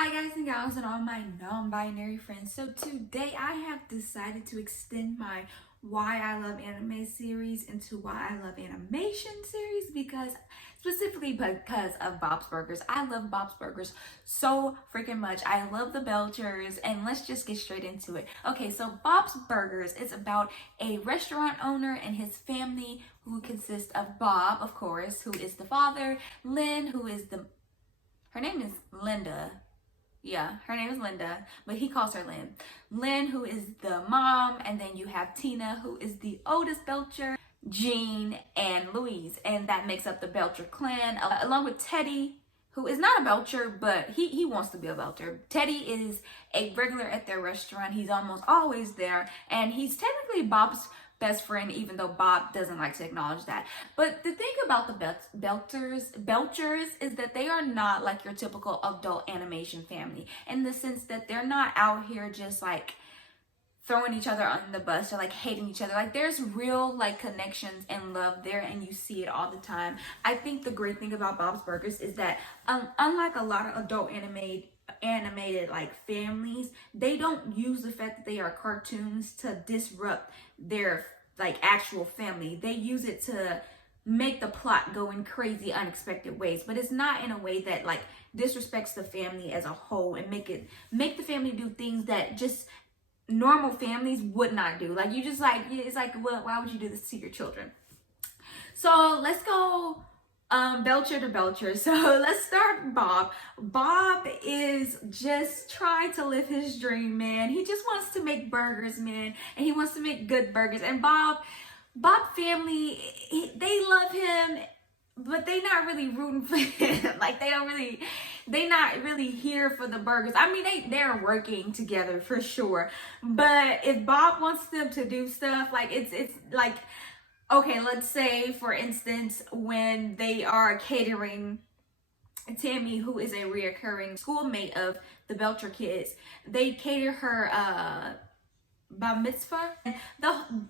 Hi guys and gals and all my non-binary friends. So today I have decided to extend my why I love anime series into why I love animation series specifically because of Bob's Burgers. I love Bob's Burgers so freaking much. I love the Belchers, and let's just get straight into it. Okay, so Bob's Burgers is about a restaurant owner and his family who consists of Bob, of course, who is the father, Lynn, her name is Linda. Yeah, her name is Linda, but he calls her Lynn. Lynn, who is the mom, and then you have Tina, who is the oldest Belcher, Jean, and Louise, and that makes up the Belcher clan, along with Teddy, who is not a Belcher, but he wants to be a Belcher. Teddy is a regular at their restaurant. He's almost always there, and he's technically Bob's best friend, even though Bob doesn't like to acknowledge that. But the thing about the Belchers is that they are not like your typical adult animation family, in the sense that they're not out here just like throwing each other on the bus or like hating each other. Like there's real like connections and love there, and you see it all the time. I think the great thing about Bob's Burgers is that unlike a lot of adult animated like families, they don't use the fact that they are cartoons to disrupt their like actual family. They use it to make the plot go in crazy unexpected ways, but it's not in a way that like disrespects the family as a whole and make the family do things that just normal families would not do. Like you just like, it's like, well, why would you do this to your children? So let's go Belcher to Belcher. So let's start Bob. Bob is just trying to live his dream, man. He just wants to make burgers, man, and he wants to make good burgers. And Bob family, they love him, but they not really rooting for him. Like they not really here for the burgers. I mean, they're working together for sure, but if Bob wants them to do stuff, like it's like, okay, let's say, for instance, when they are catering Tammy, who is a reoccurring schoolmate of the Belcher kids, they cater her bar mitzvah.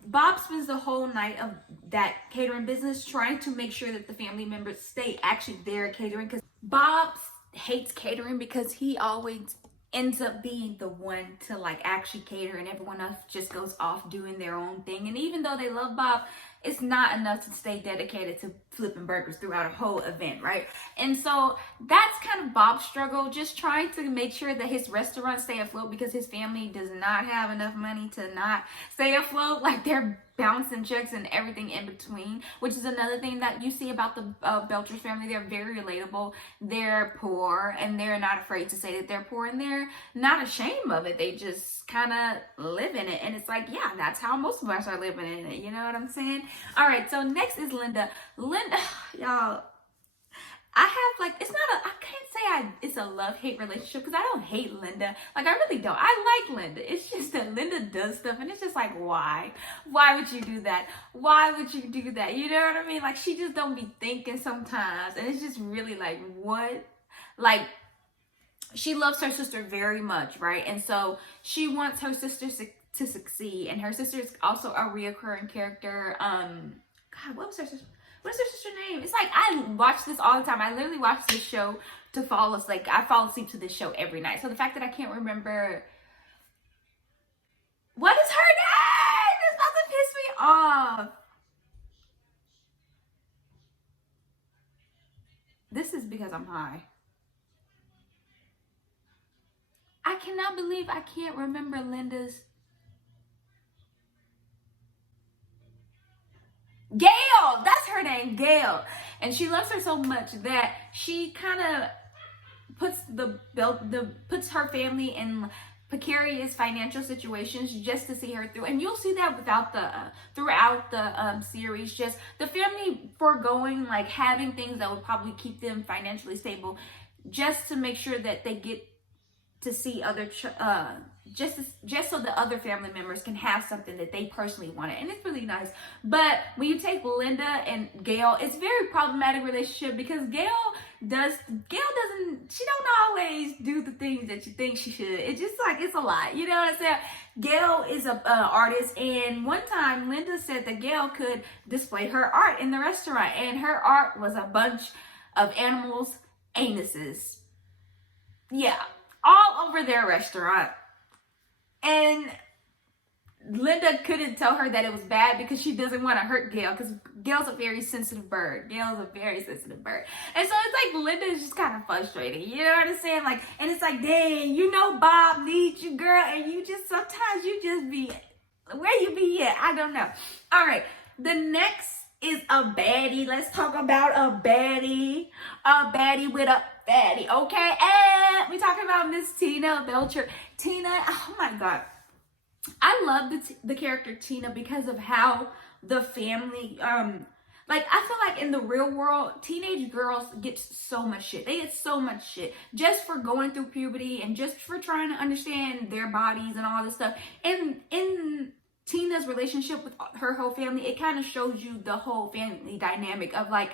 Bob spends the whole night of that catering business trying to make sure that the family members stay actually there catering, because Bob hates catering because he always ends up being the one to like actually cater, and everyone else just goes off doing their own thing. And even though they love Bob, it's not enough to stay dedicated to flipping burgers throughout a whole event, right? And so that's kind of Bob's struggle, just trying to make sure that his restaurant stay afloat, because his family does not have enough money to not stay afloat. Like they're bouncing checks and everything in between, which is another thing that you see about the Belchers family. They're very relatable. They're poor, and they're not afraid to say that they're poor, and they're not ashamed of it. They just kind of live in it, and it's like, yeah, that's how most of us are living in it. You know what I'm saying? All right, so next is Linda. Linda, y'all, I have like, I can't say it's a love-hate relationship, because I don't hate Linda. Like I really don't. I like Linda. It's just that Linda does stuff, and it's just like, why? Why would you do that? Why would you do that? You know what I mean? Like she just don't be thinking sometimes, and it's just really like, what? Like she loves her sister very much, right? And so she wants her sister to succeed, and her sister is also a reoccurring character. God, what is her sister's name? It's like, I watch this all the time. I literally watch this show to fall asleep. I fall asleep to this show every night. So the fact that I can't remember what is her name, this doesn't piss me off. This is because I'm high. I cannot believe I can't remember Linda's. Gail, that's her name, Gail. And she loves her so much that she kind of puts her family in precarious financial situations just to see her through. And you'll see that throughout the series, just the family foregoing like having things that would probably keep them financially stable, just to make sure that they get to see other just so the other family members can have something that they personally wanted. And it's really nice. But when you take Linda and Gail, it's a very problematic relationship, because Gail she don't always do the things that you think she should. It's just like, it's a lot, you know what I'm saying? Gail is a artist, and one time Linda said that Gail could display her art in the restaurant, and her art was a bunch of animals' anuses. Yeah, over their restaurant. And Linda couldn't tell her that it was bad because she doesn't want to hurt Gail, because Gail's a very sensitive bird. Gail's a very sensitive bird. And so it's like Linda is just kind of frustrated. You know what I'm saying? Like, and it's like, dang, you know Bob needs you, girl, and you just, sometimes you just be, where you be at? I don't know. All right. The next is a baddie. Let's talk about a baddie. A baddie with a baddie, okay? And we talking about Miss Tina Belcher. Tina, oh my God. I love the character Tina because of how the family, like, I feel like in the real world, teenage girls get so much shit. They get so much shit just for going through puberty and just for trying to understand their bodies and all this stuff. And in Tina's relationship with her whole family, it kind of shows you the whole family dynamic of like,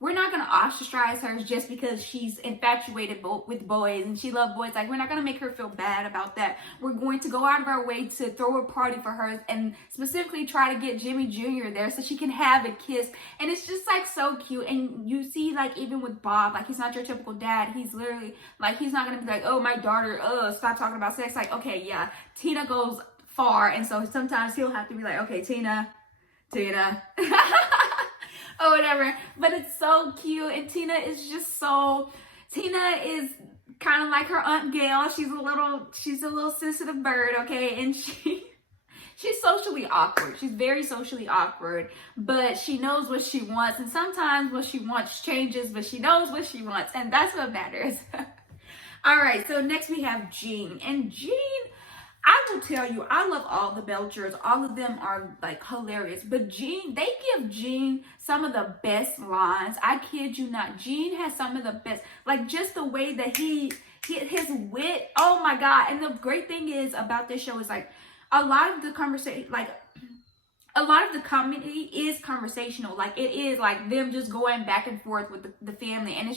we're not going to ostracize her just because she's infatuated with boys and she loves boys. Like, we're not going to make her feel bad about that. We're going to go out of our way to throw a party for her and specifically try to get Jimmy Jr. there so she can have a kiss. And it's just like so cute. And you see, like, even with Bob, like, he's not your typical dad. He's literally like, he's not going to be like, oh, my daughter, stop talking about sex. Like, okay, yeah, Tina goes far. And so sometimes he'll have to be like, okay, Tina. Or whatever, but it's so cute. And Tina is just so, Tina is kind of like her Aunt Gail. She's a little sensitive bird, okay? And she's socially awkward. She's very socially awkward, but she knows what she wants. And sometimes what she wants changes, but she knows what she wants, and that's what matters. All right, so next we have Jean. And Jean, I will tell you, I love all the Belchers. All of them are like hilarious. But Jean, they give Jean some of the best lines. I kid you not. Jean has some of the best, like just the way that his wit. Oh my God. And the great thing is about this show is like a lot of the conversation, like a lot of the comedy is conversational. Like it is like them just going back and forth with the family. And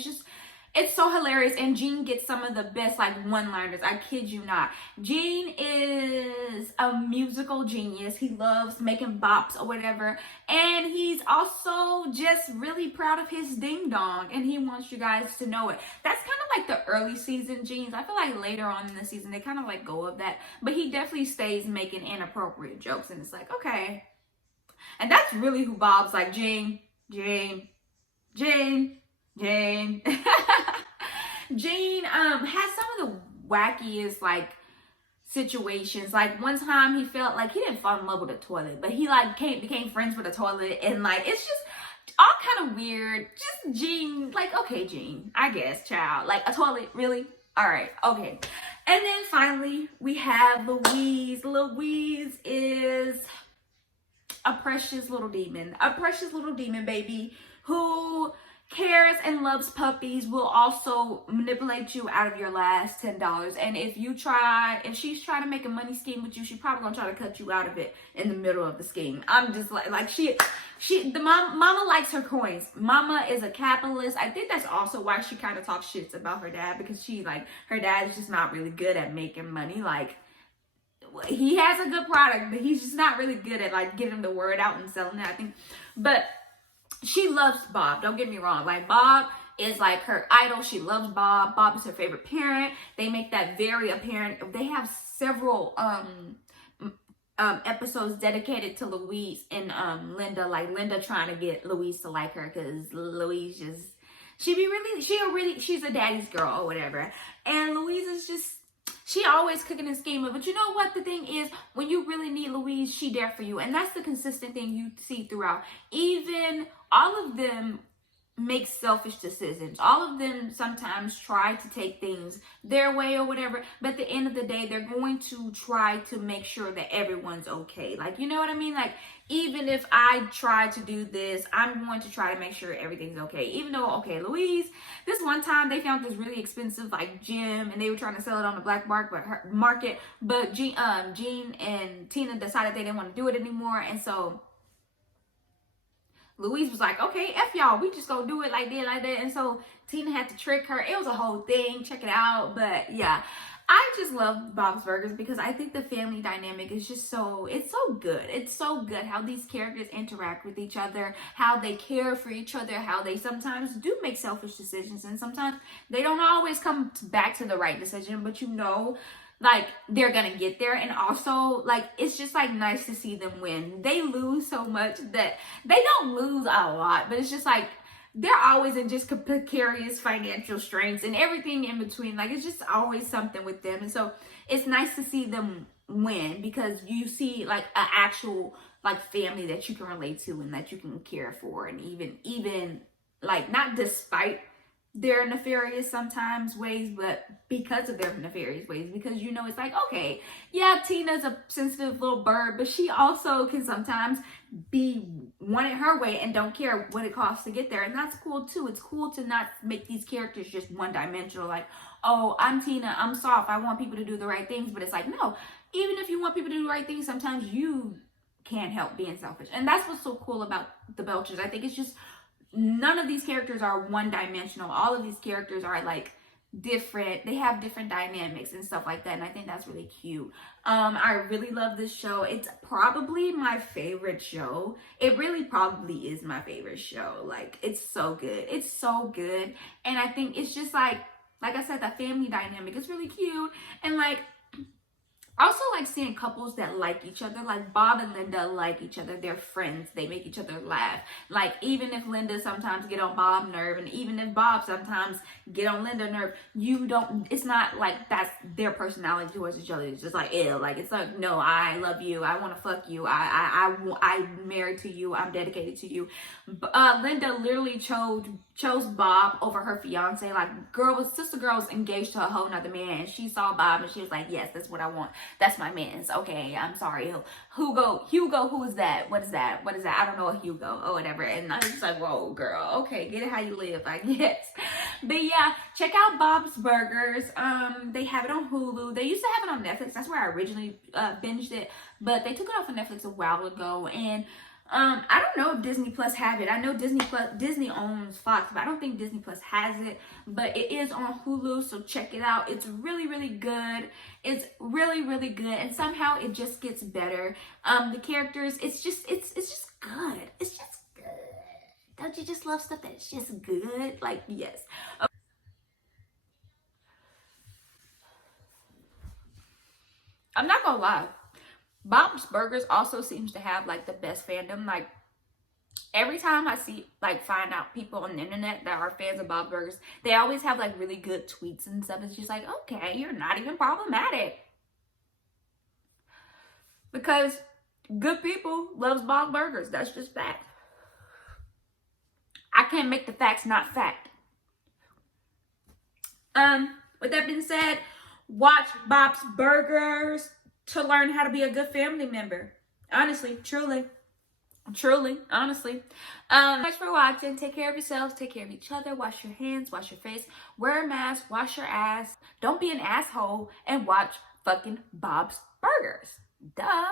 it's so hilarious. And Jean gets some of the best like one-liners. I kid you not. Jean is a musical genius. He loves making bops or whatever. And he's also just really proud of his ding dong. And he wants you guys to know it. That's kind of like the early season Jeans. I feel like later on in the season, they kind of like go of that. But he definitely stays making inappropriate jokes. And it's like, okay. And that's really who Bob's like, Jean. Jean has some of the wackiest like situations. Like one time he felt like he didn't fall in love with a toilet, but he like became friends with a toilet, and like it's just all kind of weird. Just Jean, like, okay, Jean, I guess, child, like a toilet, really? All right, okay. And then finally we have Louise. Louise is a precious little demon, baby, who cares and loves puppies, will also manipulate you out of your last $10. And if she's trying to make a money scheme with you, she's probably gonna try to cut you out of it in the middle of the scheme. I'm just like the mama likes her coins. Mama is a capitalist. I think that's also why she kind of talks shit about her dad, because her dad is just not really good at making money. Like, he has a good product, but he's just not really good at like getting the word out and selling it, I think. But she loves Bob. Don't get me wrong. Like, Bob is like her idol. She loves Bob. Bob is her favorite parent. They make that very apparent. They have several episodes dedicated to Louise and Linda. Like Linda trying to get Louise to like her, because Louise just she's a daddy's girl or whatever. And Louise is just, she always cooking and scheming. But you know what the thing is? When you really need Louise, she there for you. And that's the consistent thing you see throughout. Even all of them make selfish decisions. All of them sometimes try to take things their way or whatever. But at the end of the day, they're going to try to make sure that everyone's okay. Like, you know what I mean? Like, even if I try to do this, I'm going to try to make sure everything's okay. Even though, okay, Louise, this one time they found this really expensive like gym and they were trying to sell it on the black market, but Jean and Tina decided they didn't want to do it anymore. And so Louise was like, okay, F y'all, we just gonna do it like that. And so Tina had to trick her. It was a whole thing. Check it out. But yeah, I I just love Bob's Burgers because I think the family dynamic is just it's so good. It's so good how these characters interact with each other, how they care for each other, how they sometimes do make selfish decisions, and sometimes they don't always come back to the right decision, but like they're gonna get there. And also, like, it's just like nice to see them win. They lose so much that they don't lose a lot, but it's just like they're always in just precarious financial strains and everything in between. Like, it's just always something with them. And so it's nice to see them win because you see like an actual like family that you can relate to and that you can care for. And even like, not despite their nefarious sometimes ways, but because of their nefarious ways, because it's like, okay, yeah, Tina's a sensitive little bird, but she also can sometimes want it her way and don't care what it costs to get there. And that's cool too. It's cool to not make these characters just one dimensional, like, oh, I'm Tina, I'm soft, I want people to do the right things. But it's like, no, even if you want people to do the right things, sometimes you can't help being selfish. And that's what's so cool about the Belchers. I think it's just none of these characters are one dimensional. All of these characters are like different. They have different dynamics and stuff like that. And I think that's really cute. I really love this show. It's probably my favorite show. It really probably is my favorite show. Like, it's so good. It's so good. And I think it's just like I said, that family dynamic is really cute. And like, I also like seeing couples that like each other. Like Bob and Linda like each other. They're friends. They make each other laugh. Like, even if Linda sometimes get on Bob's nerve, and even if Bob sometimes get on Linda's nerve, it's not like that's their personality towards each other. It's just like, ew. Like, it's like, no, I love you. I want to fuck you. I'm married to you. I'm dedicated to you. Linda literally chose Bob over her fiance. Like, sister girl was engaged to a whole nother man, and she saw Bob and she was like, yes, that's what I want. That's my man's. Okay, I'm sorry. Hugo, who is that? What is that? I don't know a Hugo or whatever. And I was just like, whoa, girl. Okay, get it how you live, I guess. But yeah, check out Bob's Burgers. They have it on Hulu. They used to have it on Netflix. That's where I originally binged it, but they took it off of Netflix a while ago. And I don't know if Disney Plus have it. I know Disney owns Fox, but I don't think Disney Plus has it. But it is on Hulu, so check it out. It's really, really good. It's really, really good, and somehow it just gets better. The characters, it's just good. It's just good. Don't you just love stuff that's just good? Like, yes. I'm not gonna lie. Bob's Burgers also seems to have like the best fandom. Like, every time I find out people on the internet that are fans of Bob's Burgers, they always have like really good tweets and stuff. It's just like, okay, you're not even problematic. Because good people loves Bob's Burgers. That's just fact. I can't make the facts not fact. With that being said, watch Bob's Burgers to learn how to be a good family member. Honestly, truly, honestly. Thanks for watching. Take care of yourselves. Take care of each other. Wash your hands. Wash your face. Wear a mask. Wash your ass. Don't be an asshole. And watch fucking Bob's Burgers. Duh.